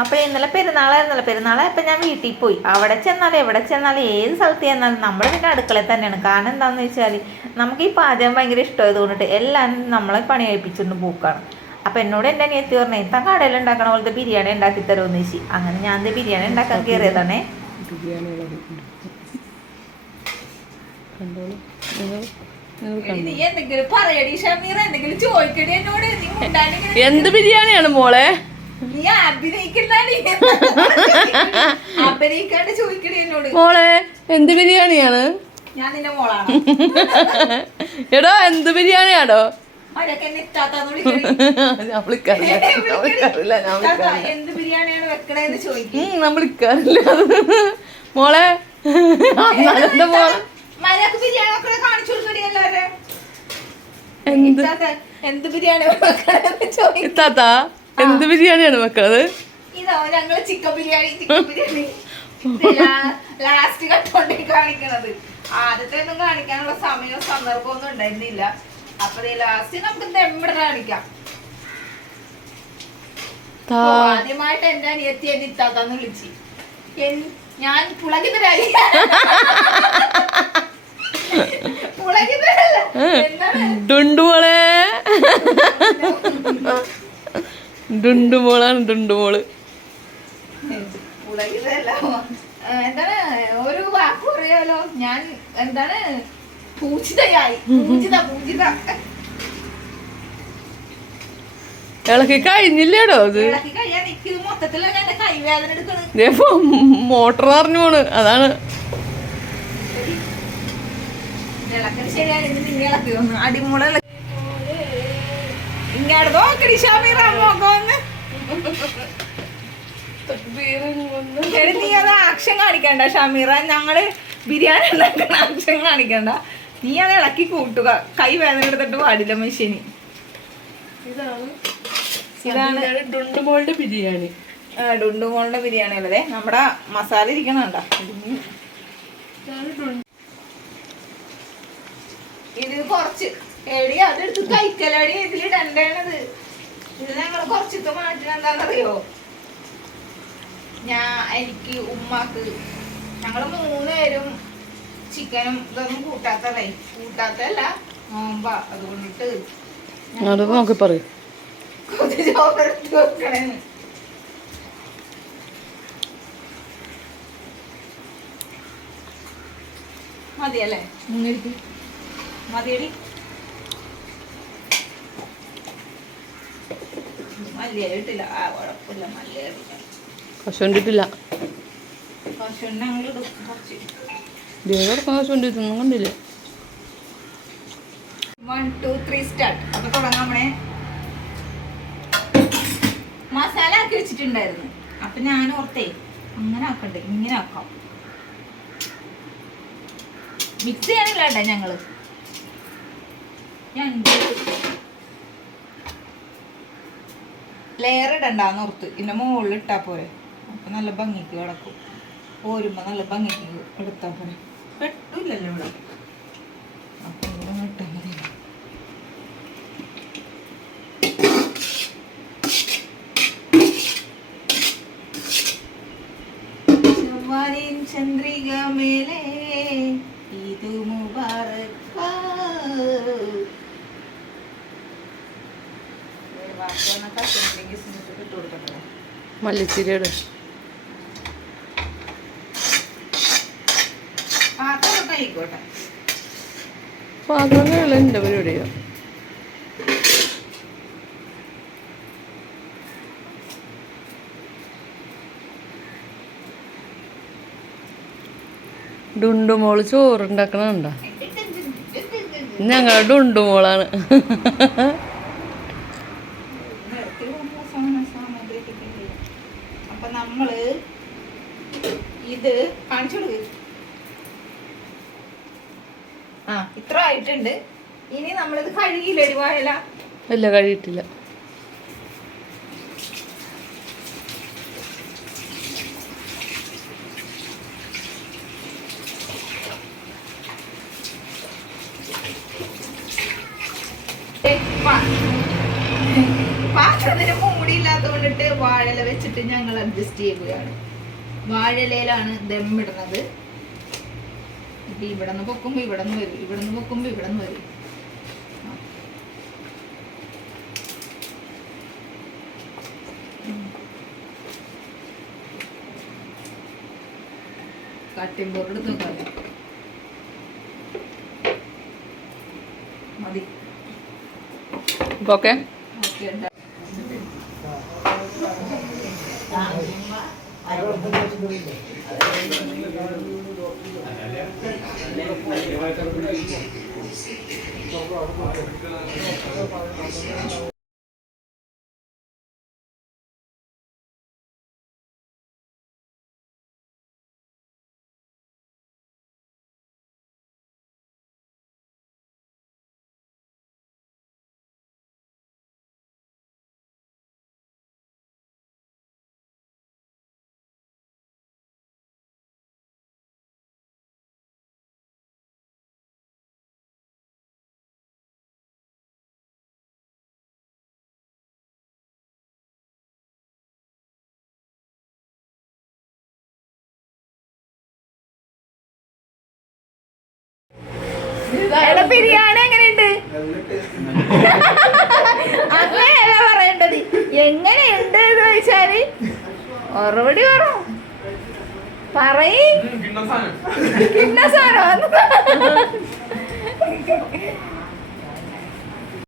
അപ്പോൾ ഇന്നലെ പെരുന്നാളായപ്പോൾ ഞാൻ വീട്ടിൽ പോയി. അവിടെ ചെന്നാലും എവിടെ ചെന്നാലും ഏത് സ്ഥലത്ത് ചെന്നാലും നമ്മൾ പിന്നെ അടുക്കളയിൽ തന്നെയാണ്. കാരണം എന്താണെന്ന് വെച്ചാൽ നമുക്ക് ഈ പാചകം ഭയങ്കര ഇഷ്ടമായത് കൊണ്ടിട്ട് എല്ലാവരും നമ്മളെ പണി കഴിപ്പിച്ചുകൊണ്ട് പോക്കാണ്. അപ്പോൾ എന്നോട് എൻ്റെ അനിയത്തി പറഞ്ഞു, ഇത്താൻ കടയിൽ ഉണ്ടാക്കണ പോലത്തെ ബിരിയാണി ഉണ്ടാക്കി തരുമെന്ന് ചോദിച്ചു. അങ്ങനെ ഞാൻ ബിരിയാണി ഉണ്ടാക്കാൻ കയറിയതാണേ. എന്ത് ബിരിയാണിയാണ് മോളെ? മോളെ എന്ത് ബിരിയാണിയാണ്? എടോ എന്ത് ബിരിയാണിയാണോ? നമ്മളിക്കാറില്ല മോളെ. എന്ത് ബിരിയാണി താത്ത എന്ത് ബിരിയാണിയാണ് വെക്കണത്? ഇതോ ഞങ്ങള് ചിക്കൻ ബിരിയാണി ലാസ്റ്റ് കട്ടോണ്ടി കാണിക്കണത്. ആദ്യത്തെ ഒന്നും കാണിക്കാനുള്ള സമയവും സന്ദർഭവും ഒന്നും ഉണ്ടായിരുന്നില്ല. അപ്പൊ ലാസ്റ്റ് നമുക്ക് ദമ്മിട കാണിക്കാം. ആദ്യമായിട്ട് എന്റെ അനിയത്തി എന്നെ ഇത്താത്താന്ന് വിളിച്ച് ഞാൻ പുളകി തരായി. ഡുണ്ടുമോളെ ഡുണ്ടുമോളാണ് ഡുണ്ടുമോള്. എന്താണ് ഒരു വാക്ക് പറയാലോ, ഞാൻ എന്താണ് പൂജിതയായി. പൂജിത ഇളക്കി കഴിഞ്ഞില്ലേടോ അത്? കഴിയാൻ നിൽക്കുന്നത് മൊത്തത്തിൽ എന്റെ കൈവേദന എടുക്കണ്. മോട്ടർ അറിഞ്ഞു പോണ്. അതാണ് ഇളക്കല് ശരിയാണ്. നിന്നെ ഇളക്കി വന്നു അടിമുള ഇങ്ങോട്ട് നോക്കടി ഷമീറ മോക്കൊന്ന്. നീ അത് ആക്ഷൻ കാണിക്കണ്ട ഷമീറ. ഞങ്ങള് ബിരിയാണി ഉണ്ടാക്കുന്ന ആക്ഷൻ കാണിക്കണ്ട. നീ അത് ഇളക്കി കൂട്ടുക. കൈ വേദന എടുത്തിട്ട് പാടില്ല മെഷീന്. ഇതാണ് ഡുണ്ടുമോളുടെ ബിരിയാണി. ഡുണ്ടുമോളുടെ ബിരിയാണി അല്ലേ? നമ്മുടെ മസാല ഇരിക്കണണ്ട. ഇത് കുറച്ച് എടി അതെടുത്ത് കഴിക്കലടി. ഇതിലിടണ്ടേണത്. ഇത് ഞങ്ങൾ കുറച്ചിട്ട് മാറ്റുന്ന എന്താണെന്നറിയോ? എനിക്ക് ഉമ്മാക്ക് ഞങ്ങള് 3 പേരും ചിക്കനും ഇതൊന്നും കൂട്ടാത്തല്ല നോമ്പ. അതുകൊണ്ടിട്ട് ചോറെടുത്ത് വെക്കണേ. മതിയല്ലേ? മതിയടി. മല്ലിയിട്ടില്ല. കുഴപ്പമില്ല. മല്ലിയിട്ടില്ല. കശുണ്ടിട്ടില്ല. കശുണ്ട് ഞങ്ങളിടും കുറച്ച്. കശുണ്ടിട്ടൊന്നും കണ്ടില്ല. 1 2 3 സ്റ്റാർട്ട്. അപ്പൊ തുടങ്ങാമണേ. മസാല ആക്കി വെച്ചിട്ടുണ്ടായിരുന്നു. അപ്പൊ ഞാൻ ഓർത്തേ അങ്ങനെ ആക്കണ്ടേ, ഇങ്ങനെ ആക്കാം. മിക്സ് ചെയ്യാനില്ല ഞങ്ങള്. ലെയർ ഇടണ്ടാന്ന് ഓർത്ത് ഇതിന്റെ മുകളിൽ ഇട്ടാ പോരെ. അപ്പൊ നല്ല ഭംഗിക്ക് കിടക്കും. പോരുമ്പോ നല്ല ഭംഗിക്ക് എടുത്താ പോരെ. പെട്ടില്ലല്ലോ ഇവിടെ. അപ്പൊ ഇവിടെ ഇട്ടാ മതി. ചന്ദ്രിക മേലെ ഈദ് മുബാറക്. മല്ലിച്ചീരയുടെ പാത്രങ്ങളുള്ള എൻ്റെ പരിപാടിയോ? ഡുണ്ടുമോള് ചോറുണ്ടാക്കണുണ്ടോ? ഞങ്ങളുടെ ഡുണ്ടുമോളാണ്. അപ്പൊ നമ്മള് ഇത് കാണിച്ചു കൊടുക്ക്. ഇത്ര ആയിട്ടുണ്ട്. ഇനി നമ്മളിത് കഴുകിയില്ല ഒരുപാടല്ല. ഇല്ല കഴുകിയിട്ടില്ല. പാത്രത്തിന് മൂടിയില്ലാത്ത ഇല്ലാത്തതുകൊണ്ടിട്ട് വാഴയില വെച്ചിട്ട് ഞങ്ങൾ അഡ്ജസ്റ്റ് ചെയ്യുകയാണ്. വാഴയിലയിലാണ് ദമ്മിടുന്നത്. ഇപ്പൊ ഇവിടെ നിന്ന് പൊക്കുമ്പോ ഇവിടെ നിന്ന് വരും, ഇവിടെ നിന്ന് പൊക്കുമ്പോ ഇവിടെ നിന്ന് വരും. കട്ടിംഗ് ബോർഡ് എടുത്ത് നോക്കാതെ മതി. ഓക്കെ ബിരിയാണി എങ്ങനെയുണ്ട്? അങ്ങനെയല്ല പറയേണ്ടത്, എങ്ങനെയുണ്ട് എന്ന് ചോദിച്ചാല് മറുപടി പറയും. കിണ്ണ സാധനം